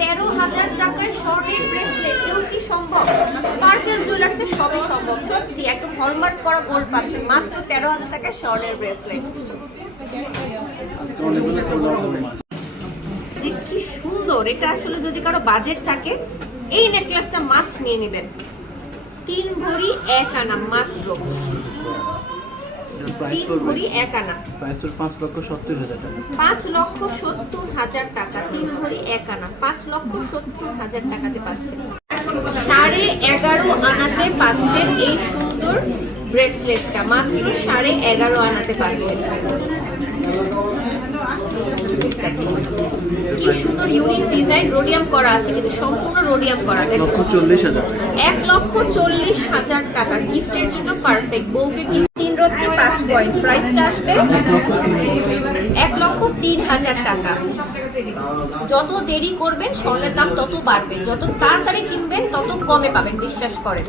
13,000 টাকায় স্বর্ণের ব্রেসলেট, এও কি সম্ভব? স্পার্কেল জুয়েলার্সে সবই সম্ভব, সত্যি একদম হলমার্ক করা গোল্ড পাচ্ছেন মাত্র 13,000 টাকায় স্বর্ণের ব্রেসলেট। যে কি সুন্দর, এটা আসলে যদি কারো বাজেট থাকে এই নেকলেসটা মাস্ট নিয়ে নেবেন। 3 ভরি 1 আনা মাত্র, 3 ভরি 1 আনা, প্রাইস তো 5,70,000 টাকা। 5,70,000 টাকা, 3 ভরি 1 আনা, 5,70,000 টাকাতে পাচ্ছেন। 11.5 আনাতে পাচ্ছেন এই সুন্দর ব্রেসলেটটা, মাত্র 11.5 আনাতে পাচ্ছেন। কি সুন্দর ইউনিক ডিজাইন, রোডিয়াম করা আছে, কিন্তু সম্পূর্ণ রোডিয়াম করা। 1,40,000, 1,40,000 টাকা গিফটের জন্য পারফেক্ট। বউকে কি 3 রত্তি 5 পয়েন্ট, প্রাইসটা আসবে 1,03,000 টাকা। যত দেরি করবেন স্বর্ণের দাম তত বাড়বে, যত তাড়াতাড়ি কিনবেন তত কমে পাবেন, বিশ্বাস করেন।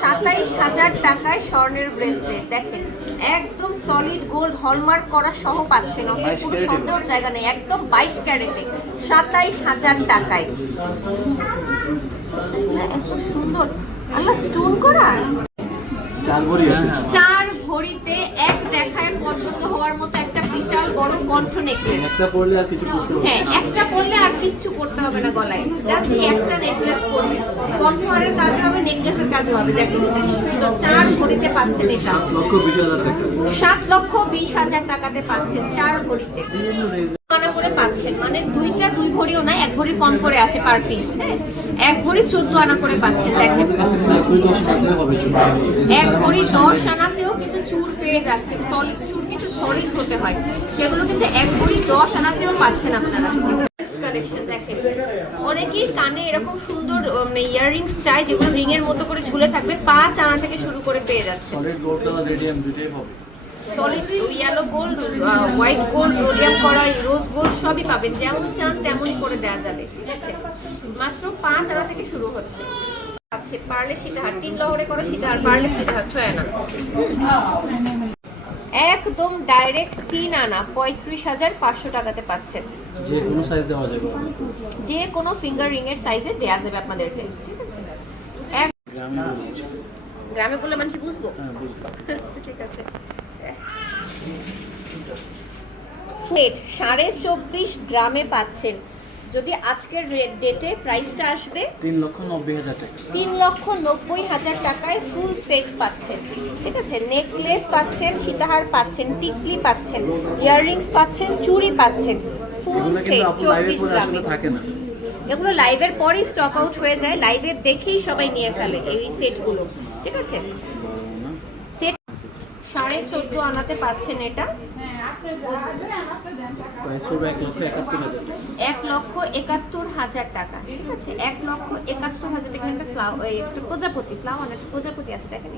27,000 টাকায় স্বর্ণের ব্রেসলেট দেখেন, একদম সলিড গোল্ড হলমার্ক করা সহ পাচ্ছেন, অতএব কোনো সন্দেহের জায়গা নেই, একদম 22 ক্যারেটে 27,000 টাকায়। এত সুন্দর, আল্লাহ স্টোন করা 4 ভরি আছে। 4 ভরিতে এক দেখায় পছন্দ হওয়ার মতো একটা বিশাল বড় কণ্ঠ নেকলেস। একটা পরলে আর কিছু করতে হবে। হ্যাঁ, একটা পরলে আর কিচ্ছু করতে হবে না গলায়, জাস্ট একটা নেকলেস পরবে, কণ্ঠহারের কাজ হবে, নেকলেসের কাজ হবে। দেখেন কি সুন্দর, 4 ভরিতে পাচ্ছেন এটা 7,20,000 টাকা। 7,20,000 টাকাতে পাচ্ছেন 4 ভরিতে। আনা করে পাচ্ছেন, মানে দুইটা 2 ভরিও না, 1 ভরি কম করে আছে পার পিস। হ্যাঁ, 1 ভরি 14 আনা করে পাচ্ছেন। দেখেন 1 ভরি 10 আনাতেও কিন্তু চুর পেয়ে যাচ্ছে, সলিড চুর কিন্তু সলিড হতে হয়, সেগুলো কিন্তু 1 ভরি 10 আনাতেও পাচ্ছেন আপনারা। কালেকশন দেখেন, অনেকেই কানে এরকম সুন্দর ইয়াররিংস চাই যেগুলো রিং এর মতো করে ঝুলে থাকবে, 5 আনা থেকে শুরু করে পেয়ে যাচ্ছে। সলিড গোল্ড আর রেডিয়াম দুটোই হবে। Solid yellow gold, white gold, rhodium করা, রোজ গোল্ড সবই পাবেন, যেমন চান তেমনই করে দেওয়া যাবে। ঠিক আছে, মাত্র 5 আনা থেকে শুরু হচ্ছে। আছে পার্লে সীতাহার, 3 লহরে করা সীতাহার, পার্লে সীতাহার 6 আনা, একদম ডাইরেক্ট 3 আনা 35,500 টাকাতে পাচ্ছেন। যে কোনো সাইজ দেওয়া যাবে, যে কোনো ফিঙ্গার রিং এর সাইজে দেওয়া যাবে আপনাদেরকে। ঠিক আছে, গ্রামে বললে মানুষ বুঝবো। আচ্ছা ঠিক আছে। ফুট 24.5 গ্রামে পাচ্ছেন, যদি আজকের ডেটে প্রাইসটা আসবে 3,90,000 টাকা। 3,90,000 টাকায় ফুল সেট পাচ্ছেন। ঠিক আছে, নেকলেস পাচ্ছেন, সীতাহার পাচ্ছেন, টিকলি পাচ্ছেন, ইয়াররিংস পাচ্ছেন, চুড়ি পাচ্ছেন, ফুল সেট 24 গ্রামে। থাকে না, এগুলো লাইভের পরই স্টক আউট হয়ে যায়, লাইভের দেখেই সবাই নিয়ে ফেলে এই সেটগুলো। ঠিক আছে, সেট 14.5 আনাতে পাচ্ছেন এটা, প্রাইস হবে 1,71,000 টাকা। ঠিক আছে, 1,71,000 টাকা। একটা ফ্লাওয়ার, একটা প্রজাপতি, ফ্লাওয়ার একটা প্রজাপতি আছে দেখেন।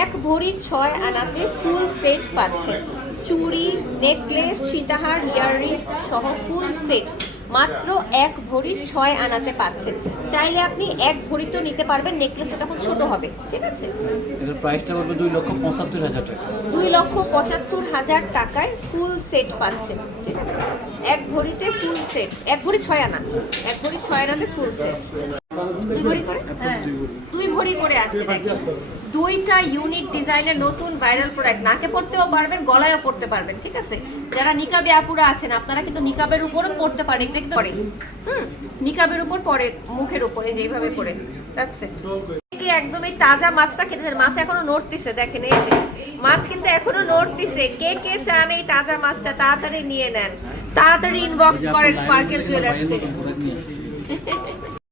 1 ভরি 6 আনাতে ফুল সেট পাচ্ছেন, চুড়ি, নেকলেস, সীতাহার, ইয়াররিংস সহ ফুল সেট মাত্র 1 ভরি 6 আনাতে পাচ্ছেন। চাইলে আপনি 1 ভরি তো নিতে পারবেন, নেকলেসটা তখন ছোট হবে। ঠিক আছে, এর প্রাইসটা হবে 2,75,000 টাকা। 2,75,000 টাকায় ফুল সেট পাচ্ছেন। ঠিক আছে, 1 ভরিতে ফুল সেট, 1 ভরি 6 আনা, 1 ভরি 6 আনাতে ফুল সেট। 2 ভরি করে, হ্যাঁ 2 ভরি করে আছে। দুইটা ইউনিক ডিজাইনের নতুন ভাইরাল প্রোডাক্ট, নাকে পড়তেও পারবেন, গলায়ও পড়তে পারবেন। ঠিক আছে, যারা নিকাবে আপুরা আছেন আপনারা কিন্তু নিকাবের উপরও পড়তে পারেন, এটা কিন্তু পরে নিকাবের উপর পরে, মুখের উপরে যেভাবে করে রাখছে। একদম এই তাজা মাছটা খেতে, মাছ এখনো নড়তিছে, দেখেন এই যে মাছ কিন্তু এখনো নড়তিছে। কে কে চান এই তাজা মাছটা, তাড়াতাড়ি নিয়ে নেন, তাড়াতাড়ি ইনবক্স করেন স্পার্কেল জুয়েলার্সে।